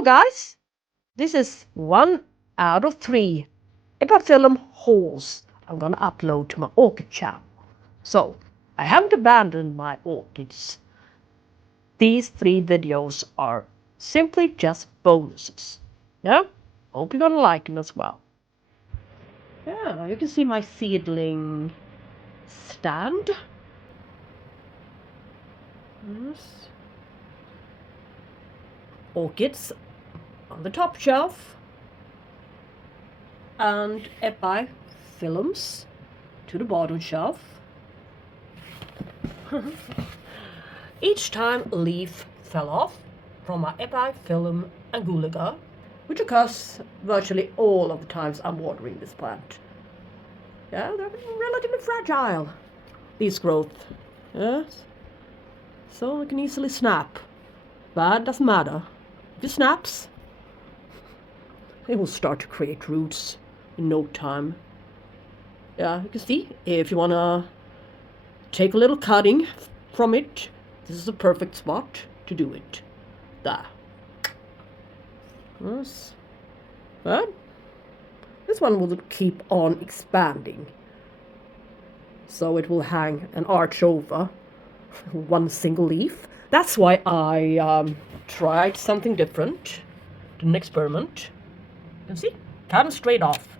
Hello guys, this is 1 out of 3 epiphyllum hauls I'm gonna upload to my orchid channel. So, I haven't abandoned my orchids. These 3 videos are simply just bonuses. Yeah? Hope you're gonna like them as well. Yeah, you can see my seedling stand. Yes. Orchids on the top shelf. And epiphyllums to the bottom shelf. Each time a leaf fell off from my epiphyllum angulica, which occurs virtually all of the times I'm watering this plant. Yeah, they're relatively fragile, these growth. Yes. So it can easily snap. But doesn't matter. If it snaps, it will start to create roots in no time. Yeah, you can see, if you want to take a little cutting from it, this is a perfect spot to do it. There. Yes. But this one will keep on expanding. So it will hang and arch over one single leaf. That's why I tried something different, did an experiment. You can see, cut them straight off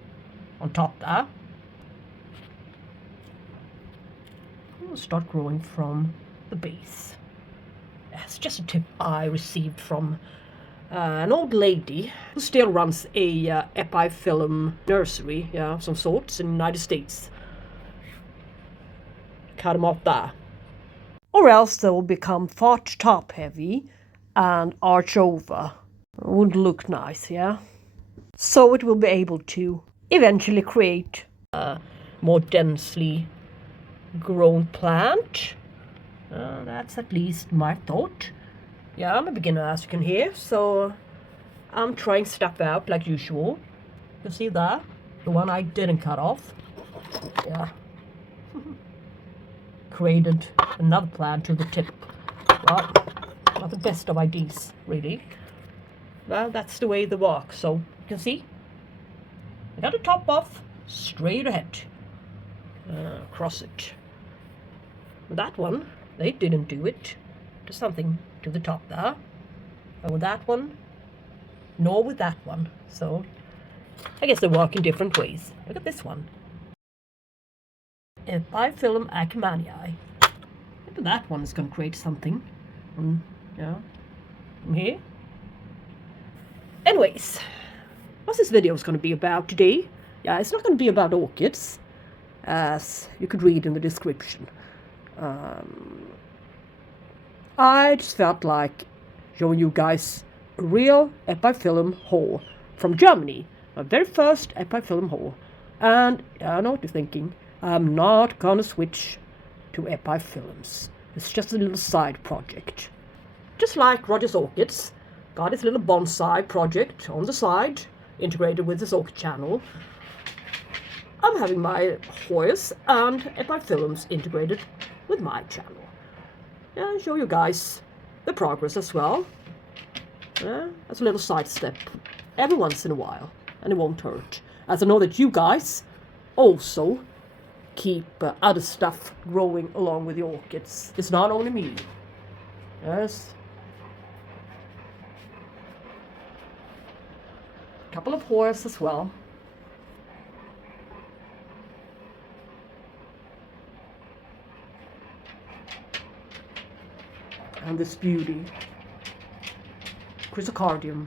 on top there. It'll start growing from the base. It's just a tip I received from an old lady who still runs a epiphyllum nursery, yeah, of some sorts in the United States. Cut them off there. Or else they will become far too top heavy and arch over. It wouldn't look nice, yeah? So it will be able to eventually create a more densely grown plant. That's at least my thought. Yeah, I'm a beginner, as you can hear, so I'm trying stuff out like usual. You see that? The one I didn't cut off. Yeah. Created another plant to the tip. Well, not the best of ideas, really. Well, that's the way they work, so you can see. I got the top off, straight ahead. Across it. That one, they didn't do it. There's something to the top there. And with that one, nor with that one. So, I guess they work in different ways. Look at this one. Epiphyllum acmanii. Maybe that one is going to create something. From here. Anyways, what's this video is going to be about today? Yeah, it's not going to be about orchids, as you could read in the description. I just felt like showing you guys a real epiphyllum haul from Germany. My very first epiphyllum haul. And I know what you're thinking. I'm not gonna switch to epiphyllums. It's just a little side project. Just like Roger's Orchids, got his little bonsai project on the side, integrated with his orchid channel. I'm having my Hoyas and epiphyllums integrated with my channel. Yeah, I'll show you guys the progress as well. As a little side step every once in a while, and it won't hurt. As I know that you guys also keep other stuff growing along with the orchids. It's not only me. Yes. A couple of Hoyas as well. And this beauty, chrysocardium,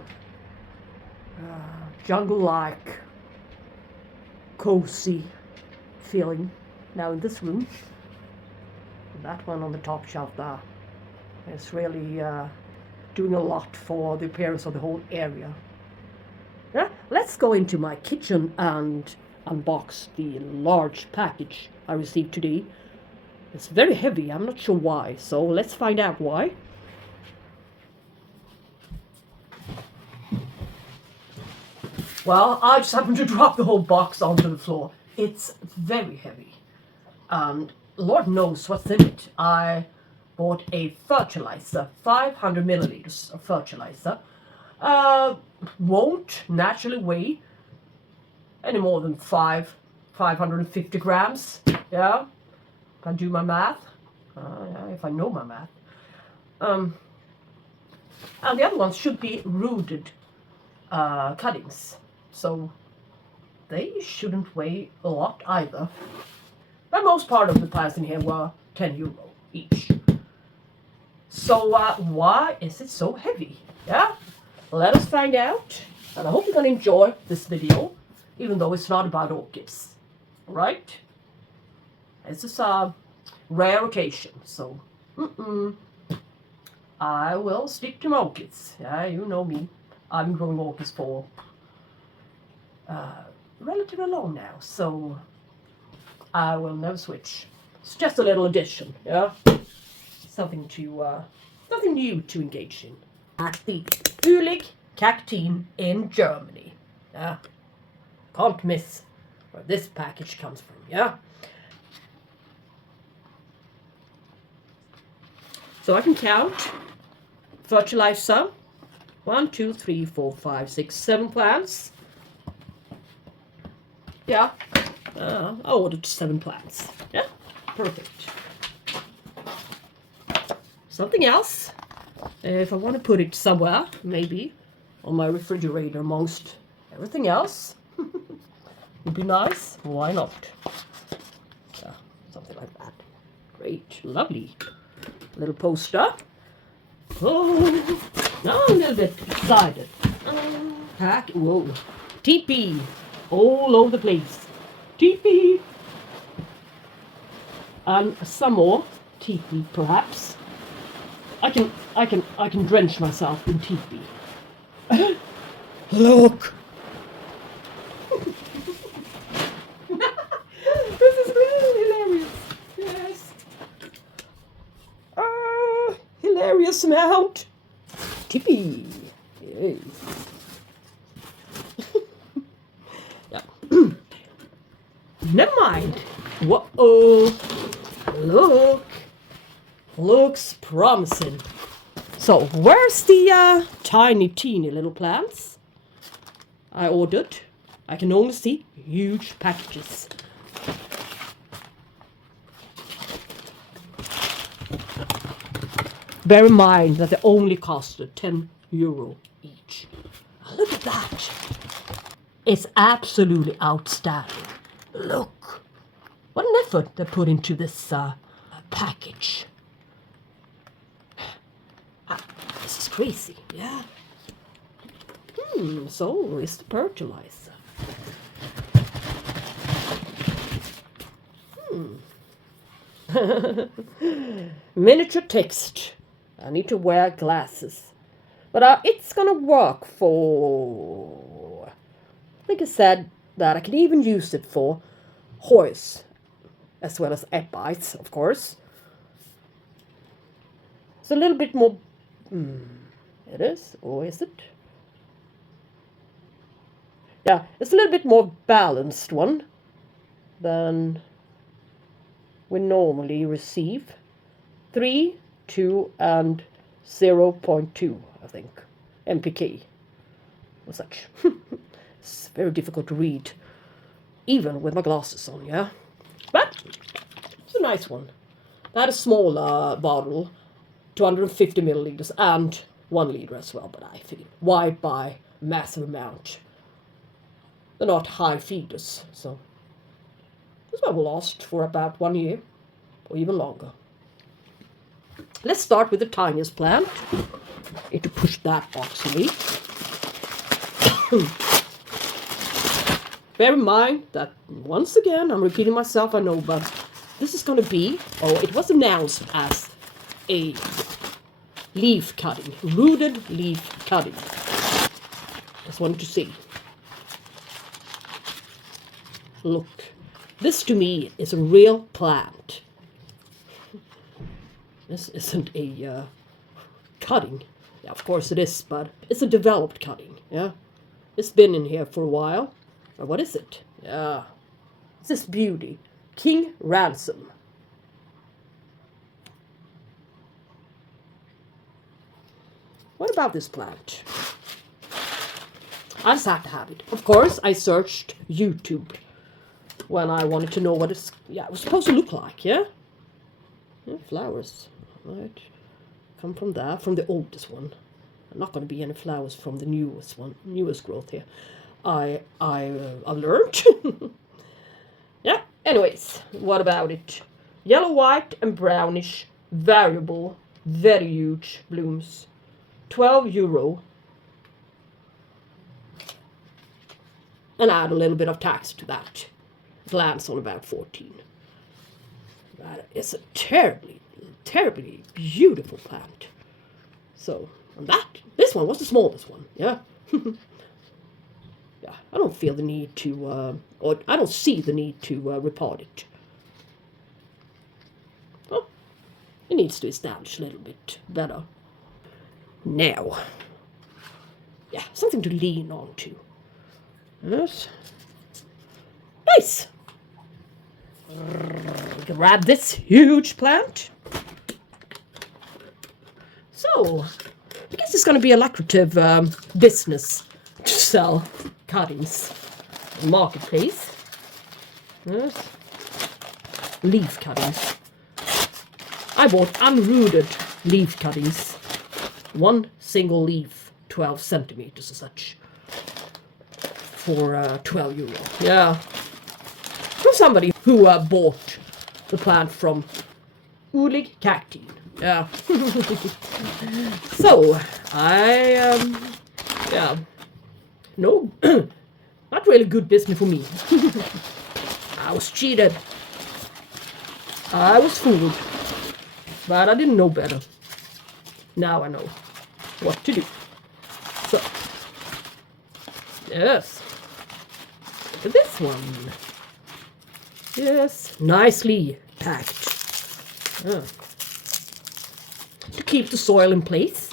jungle-like, cozy feeling now in this room. And that one on the top shelf there is really doing a lot for the appearance of the whole area. Yeah, let's go into my kitchen and unbox the large package I received today. It's very heavy, I'm not sure why, so let's find out why. Well, I just happened to drop the whole box onto the floor. It's very heavy, and Lord knows what's in it. I bought a fertilizer, 500 milliliters of fertilizer, won't naturally weigh any more than 550 grams. Yeah, if I do my math. Yeah, if I know my math. And the other ones should be rooted cuttings, so they shouldn't weigh a lot either. But most part of the plants in here were 10 euro each. So why is it so heavy? Yeah, let us find out. And I hope you're gonna enjoy this video, even though it's not about orchids. Right? This is a rare occasion, so I will stick to my orchids. Yeah, you know me. I've been growing orchids for relatively long now, so I will never switch. It's just a little addition, yeah? Something new to engage in. At the Uhlig Kakteen in Germany. Yeah. Can't miss where this package comes from, yeah? So I can count fertilizer. 1, 2, 3, 4, 5, 6, 7 plants. Yeah. I ordered 7 plants. Yeah, perfect. Something else, if I want to put it somewhere, maybe on my refrigerator amongst everything else, would be nice. Why not? Something like that. Great, lovely little poster. Oh, now I'm a little bit excited. Whoa, TP all over the place. TP. And some more TP, perhaps. I can drench myself in TP. Look. This is really hilarious. Yes. Hilarious amount. TP. Yes. Yeah. Never mind. Whoa. Look. Looks promising. So, where's the tiny, teeny little plants I ordered? I can only see huge packages. Bear in mind that they only costed 10 euro each. Look at that. It's absolutely outstanding. Look. What an effort they put into this package. This is crazy, yeah. So is the fertilizer. Miniature text. I need to wear glasses. But it's gonna work for... I think it said that I can even use it for horse, as well as epis, of course. It's a little bit more... It is? Or is it? Yeah, it's a little bit more balanced one than we normally receive. 3, 2, and 0.2, I think. MPK or such. It's very difficult to read, even with my glasses on, yeah? But it's a nice one. I had a smaller bottle, 250 milliliters, and 1 liter as well, but I figured, why buy a massive amount? They're not high feeders, so this one will last for about 1 year, or even longer. Let's start with the tiniest plant. Need to push that box away. Bear in mind that, once again, I'm repeating myself, I know, but this is going to be, it was announced as a leaf cutting, rooted leaf cutting. Just wanted to see. Look, this to me is a real plant. This isn't a cutting. Yeah, of course it is, but it's a developed cutting, yeah? It's been in here for a while. But what is it? Yeah, it's this beauty. King Ransom. What about this plant? I just had to have it. Of course, I searched YouTube when I wanted to know what it was supposed to look like, yeah? Yeah, flowers, right? Come from there, from the oldest one. Not going to be any flowers from the newest growth here. I learned. Yeah, anyways, what about it? Yellow, white, and brownish, variable, very huge blooms. €12. And add a little bit of tax to that. It lands on about 14. That is a terribly, terribly beautiful plant. So, and this one was the smallest one, yeah. Yeah, I don't feel the need to, or I don't see the need to repot it. Well, it needs to establish a little bit better. Now, yeah, something to lean on to. Yes. Nice. Grab this huge plant. So, I guess it's going to be a lucrative business to sell cuttings in the marketplace. Yes. Leaf cuttings. I bought unrooted leaf cuttings. One single leaf, 12 centimeters or such, for €12. Yeah. From somebody who bought the plant from Uhlig Kakteen. Yeah. So, yeah. No, not really good business for me. I was cheated. I was fooled. But I didn't know better. Now I know what to do. So, yes. Look at this one. Yes, nicely packed. To keep the soil in place.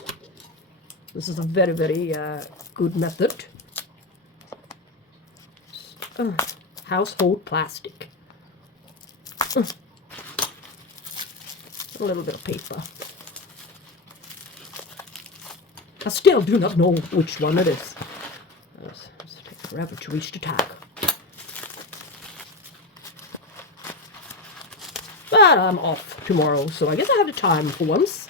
This is a very, very good method. Household plastic. A little bit of paper. I still do not know which one it is. It's taking forever to reach the tag. But I'm off tomorrow, so I guess I have the time for once.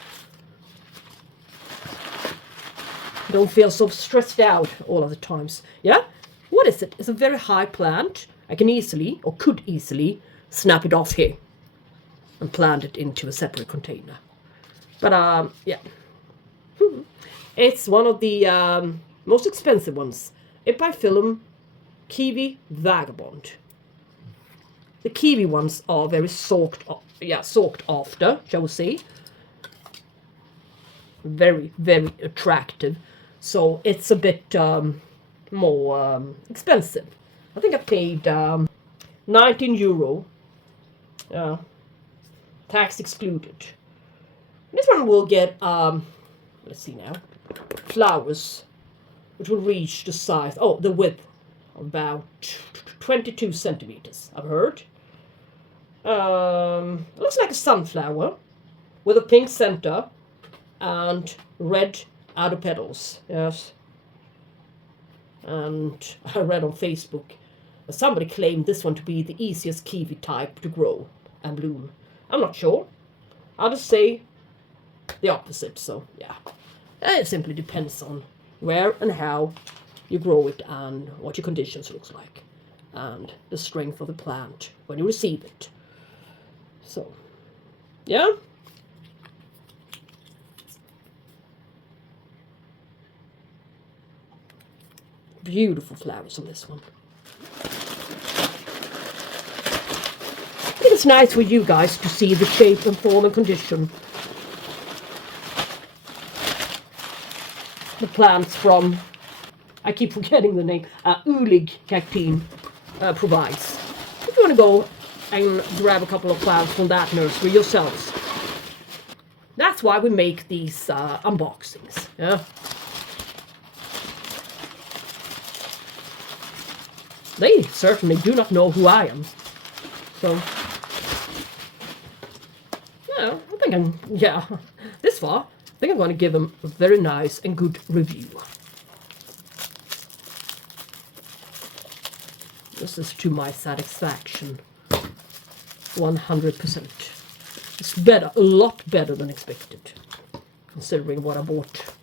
Don't feel so stressed out all of the times. Yeah? What is it? It's a very high plant. I can easily, or could easily, snap it off here and plant it into a separate container. But, yeah. It's one of the most expensive ones. EPIPHYLLUM Kiwi Vagabond. The kiwi ones are very sought after, shall we say. Very, very attractive. So it's a bit more expensive. I think I paid €19. Tax excluded. This one will get, let's see now, flowers, which will reach the size, the width of about 22 centimeters, I've heard. It looks like a sunflower with a pink center and red outer petals. Yes. And I read on Facebook that somebody claimed this one to be the easiest kiwi type to grow and bloom. I'm not sure. I'll just say the opposite. So yeah, it simply depends on where and how you grow it and what your conditions looks like and the strength of the plant when you receive it. So yeah. Beautiful flowers on this one. I think it's nice for you guys to see the shape and form and condition the plants from, I keep forgetting the name, Uhlig Kakteen provides. If you want to go and grab a couple of plants from that nursery yourselves. That's why we make these unboxings. Yeah. They certainly do not know who I am. So, yeah, this far, I think I'm going to give them a very nice and good review. This is to my satisfaction. 100%. It's better, a lot better than expected, considering what I bought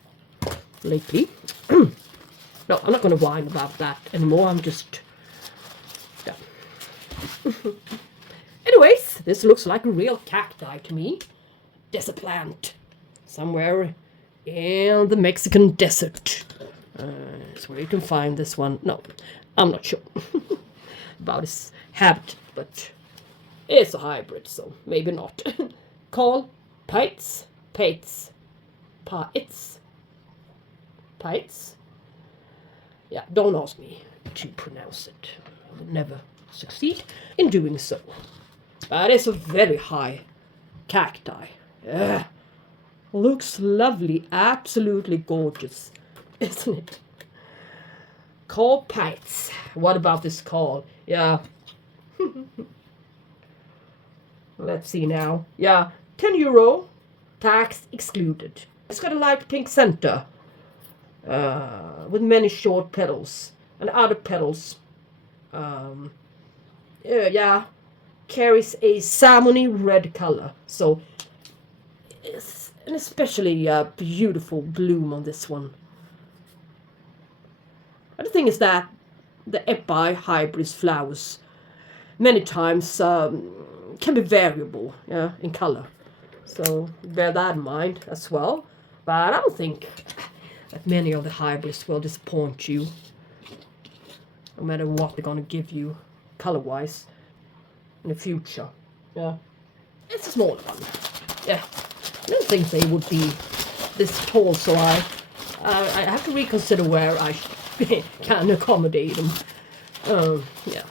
lately. No, I'm not going to whine about that anymore. I'm just... yeah. Anyways, this looks like a real cacti to me. Desert plant. Somewhere in the Mexican desert. That's where you can find this one. No, I'm not sure about its habit, but it's a hybrid, so maybe not. Called Pites. Pites. Pites. Pites. Yeah, don't ask me to pronounce it. I will never succeed in doing so. But it's a very high cacti. Looks lovely, absolutely gorgeous, isn't it? Call Pites. What about this call? Yeah. Let's see now. Yeah, €10, tax excluded. It's got a light pink center. With many short petals and other petals, yeah, carries a salmony red color. So it's an especially beautiful bloom on this one. But the thing is that the epi hybrid flowers many times can be variable, yeah, in color. So bear that in mind as well. But I don't think that many of the hybrids will disappoint you, no matter what they're going to give you color-wise in the future. Yeah, it's a small one. Yeah, I don't think they would be this tall, so I have to reconsider where I can accommodate them. Yeah,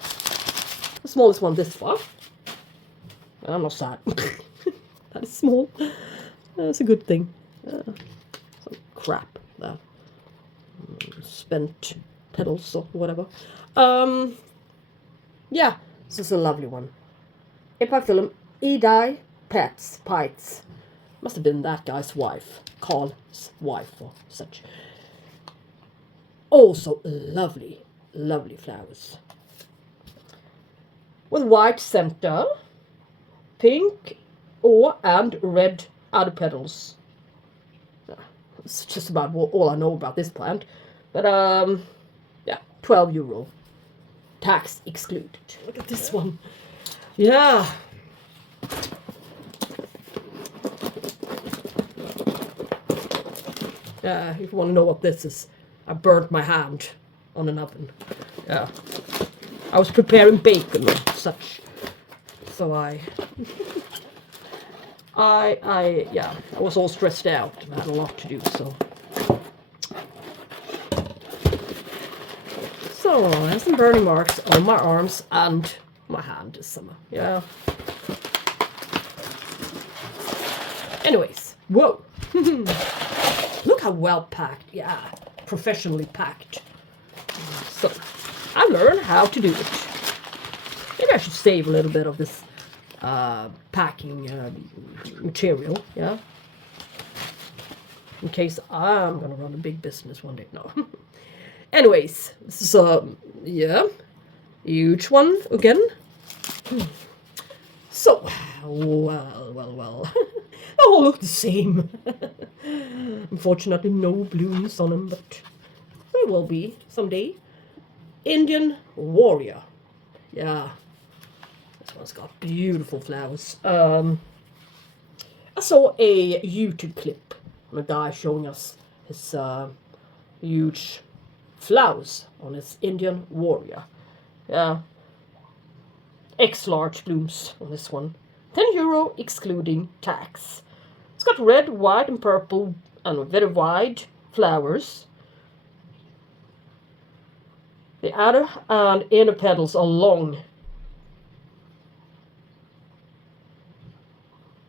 the smallest one this far. I'm not sad. That is small. That's a good thing. Some crap. Spent petals or whatever. Yeah, this is a lovely one. EPIPHYLLUM Pites. Must have been that guy's wife, Carl's wife or such. Also lovely, lovely flowers. With white center, pink and red outer petals. It's just about all I know about this plant. But, yeah, €12. Tax excluded. Look at this one. Yeah. Yeah, if you want to know what this is, I burnt my hand on an oven. Yeah. I was preparing bacon and such. So yeah, I was all stressed out. I had a lot to do, so. So, I have some burning marks on my arms and my hand this summer. Yeah. Anyways, whoa. Look how well packed. Yeah, professionally packed. So, I learned how to do it. Maybe I should save a little bit of this packing material, yeah, in case I'm gonna run a big business one day. No. Anyways, this is yeah, huge one again. So, well, they all look the same. Unfortunately, no blooms on them, but there will be someday. Indian Warrior, yeah. This one's got beautiful flowers. I saw a YouTube clip on a guy showing us his huge flowers on his Indian Warrior. Yeah. X-large blooms on this one. €10 excluding tax. It's got red, white and purple and very wide flowers. The outer and inner petals are long,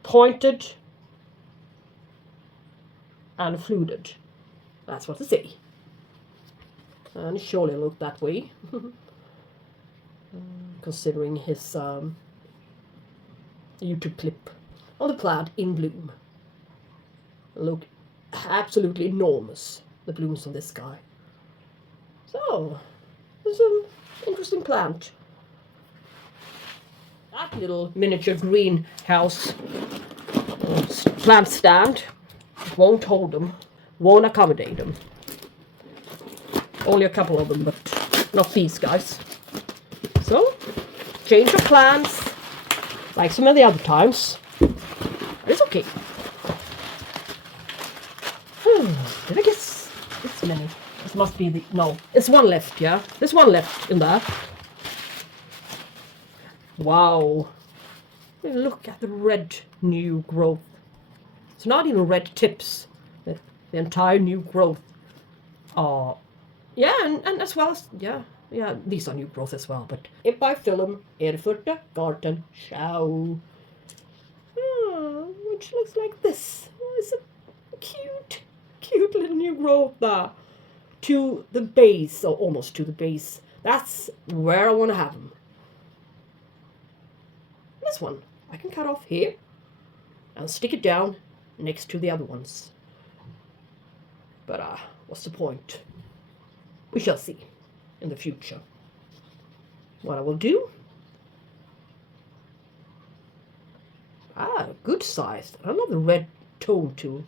pointed and fluted. That's what they say. And it surely looked that way. Considering his YouTube clip on the plant in bloom. Look absolutely enormous, the blooms on this guy. So, there's interesting plant. That little miniature greenhouse plant stand won't hold them, won't accommodate them. Only a couple of them, but not these guys. So, change of plans, like some of the other times. It's okay. Did I guess this many? This must be the... No, it's one left, yeah? There's one left in there. Wow. Look at the red new growth. It's not even red tips. The entire new growth. Yeah, and as well as... Yeah, these are new growth as well, but... EPIPHYLLUM CACTAE. Which looks like this. It's a cute little new growth there. To the base, or almost to the base. That's where I want to have them. This one, I can cut off here and stick it down next to the other ones. But what's the point? We shall see in the future what I will do. Good sized. I love the red tone to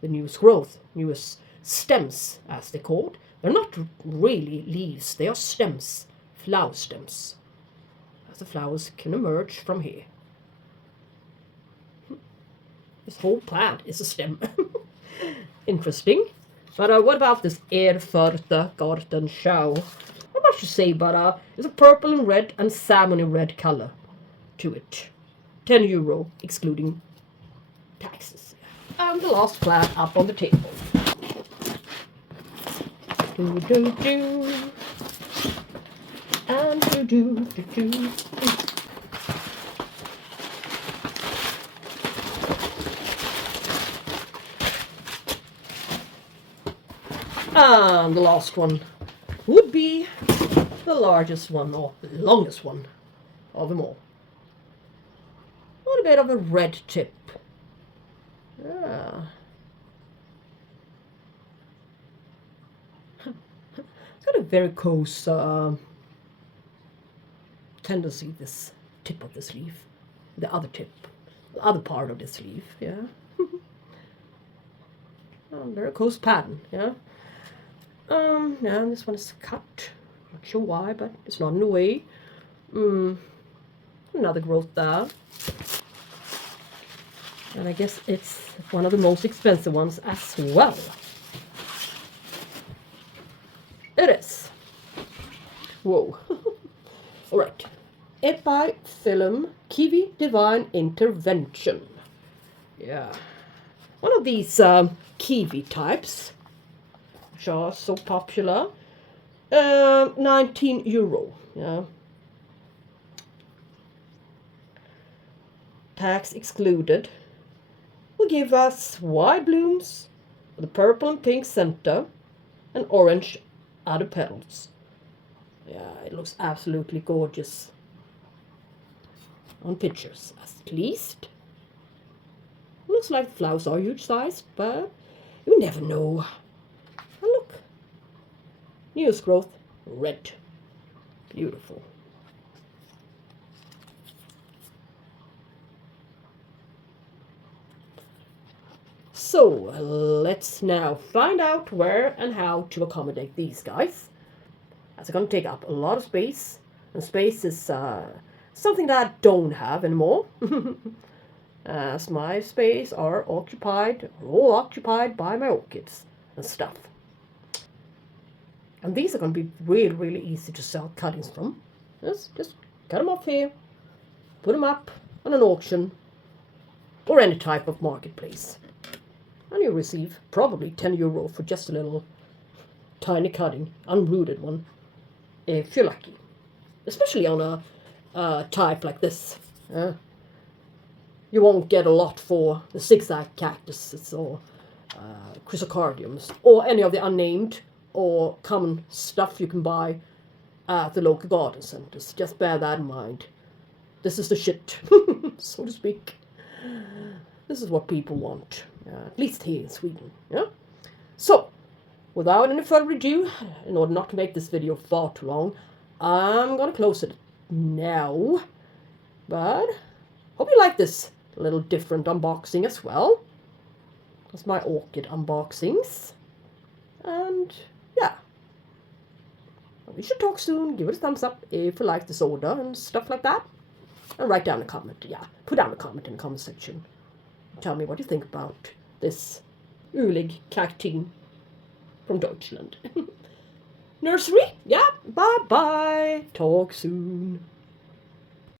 the newest growth, newest stems as they're called. They're not really leaves, they are stems, flower stems. As the flowers can emerge from here. This whole plant is a stem. Interesting. But what about this Gartenschau? Not much to say, but it's a purple and red and salmon red color to it. €10, excluding taxes. And the last plant up on the table. And the last one would be the largest one, or the longest one of them all. A bit of a red tip. It's got a varicose tendency, this tip of this leaf. The other tip, the other part of this leaf, yeah. Varicose pattern, yeah. Now this one is cut. Not sure why, but it's not in the way. Another growth there. And I guess it's one of the most expensive ones as well. It is. Whoa. Alright. EPIPHYLLUM Kiwi Divine Intervention. Yeah. One of these kiwi types, which are so popular. €19. Yeah. Tax excluded. Will give us white blooms with a purple and pink center and orange outer petals. Yeah, it looks absolutely gorgeous on pictures, at least. Looks like the flowers are huge sized, but you never know. And look, newest growth, red, beautiful. So let's now find out where and how to accommodate these guys. As they're going to take up a lot of space, and space is something that I don't have anymore. As my space are all occupied by my orchids and stuff. And these are going to be really, really easy to sell cuttings from. Just cut them off here, put them up on an auction or any type of marketplace. And you'll receive probably €10 for just a little tiny cutting, unrooted one, if you're lucky. Especially on a type like this. You won't get a lot for the zigzag cactuses or chrysocardiums or any of the unnamed or common stuff you can buy at the local garden centers. Just bear that in mind. This is the shit, so to speak. This is what people want, at least here in Sweden. Yeah. So, without any further ado, in order not to make this video far too long, I'm gonna close it now. But hope you like this little different unboxing as well. That's my orchid unboxings. And yeah, we should talk soon. Give it a thumbs up if you like this order and stuff like that. And write down a comment. Yeah, put down a comment in the comment section. Tell me what you think about this Uhlig Kakteen from Deutschland. Nursery? Yeah, bye-bye. Talk soon.